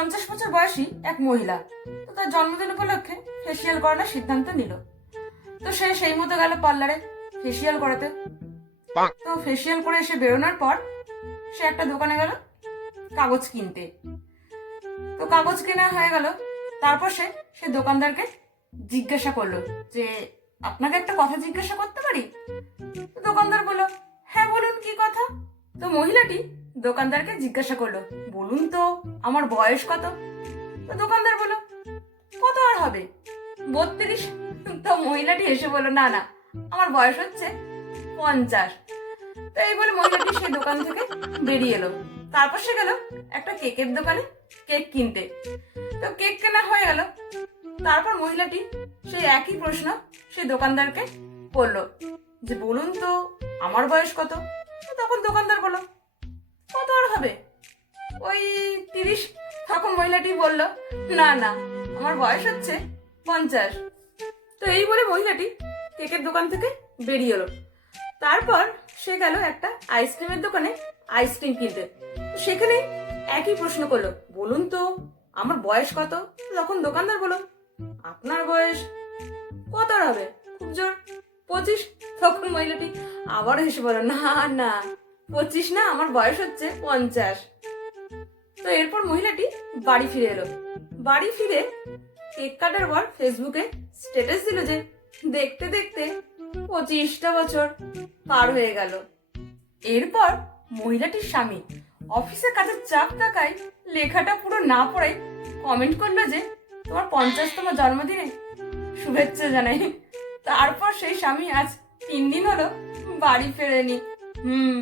পঞ্চাশ বছর বয়সী এক মহিলা। তো তার জন্মদিন উপলক্ষে ফেসিয়াল করানোর সিদ্ধান্ত নিল। তো সে সেই মতো গেল পার্লারে ফেসিয়াল করাতে। তো ফেসিয়াল করে এসে বেরোনোর পর সে একটা দোকানে গেল কাগজ কিনতে। তো কাগজ কেনা হয়ে গেল। তারপর সে সে দোকানদারকে জিজ্ঞাসা করল যে আপনাকে একটা কথা জিজ্ঞাসা করতে পারি? দোকানদার বলল হ্যাঁ বলুন কি কথা? তো মহিলাটি দোকানদারকে জিজ্ঞাসা করল, বলুন তো, আমার বয়স কত? তো দোকানদার বলল, কত আর হবে? বত্রিশ? তো মহিলাটি এসে বলল, না না, আমার বয়স হচ্ছে পঞ্চাশ। তো এই বলে মহিলাটি সেই দোকান থেকে বেরিয়ে এলো। তারপর সে গেল একটা কেকের দোকানে কেক কিনতে। তো কেক কেনা হয়ে গেল। তারপর মহিলাটি সেই একই প্রশ্ন সেই দোকানদারকে করল যে, বলুন তো, আমার বয়স কত? তখন দোকানদার বলল কত আর হবে? ওই তিরিশ তখন মহিলাটি বলল, না না, আমার বয়স হচ্ছে পঞ্চাশ। তো এই বলে মহিলাটি কেকের দোকান থেকে বেরিয়ে এলো। তারপর সে গেল একটা আইসক্রিমের দোকানে আইসক্রিম কিনতে। সেখানে একই প্রশ্ন করল, বলুন তো, আমার বয়স কত? তখন দোকানদার বলল, আপনার বয়স কত আর হবে? খুব জোর, পঁচিশ। তখন মহিলাটি আবার হেসে বলল, না না পঁচিশ না, আমার বয়স হচ্ছে পঞ্চাশ। তো এরপর মহিলাটি বাড়ি ফিরে এলো। বাড়ি ফিরে কেক কাটার পর ফেসবুকে স্ট্যাটাস দিল যে দেখতে দেখতে পঁচিশটা বছর পার হয়ে গেল। এরপর মহিলাটির স্বামী অফিসে কাজের চাপ থাকায় লেখাটা পুরো না পড়াই কমেন্ট করল যে, তোমার পঞ্চাশতম জন্মদিনে শুভেচ্ছা জানাই। তারপর সেই স্বামী আজ তিন দিন হলো বাড়ি ফেরেনি। হুম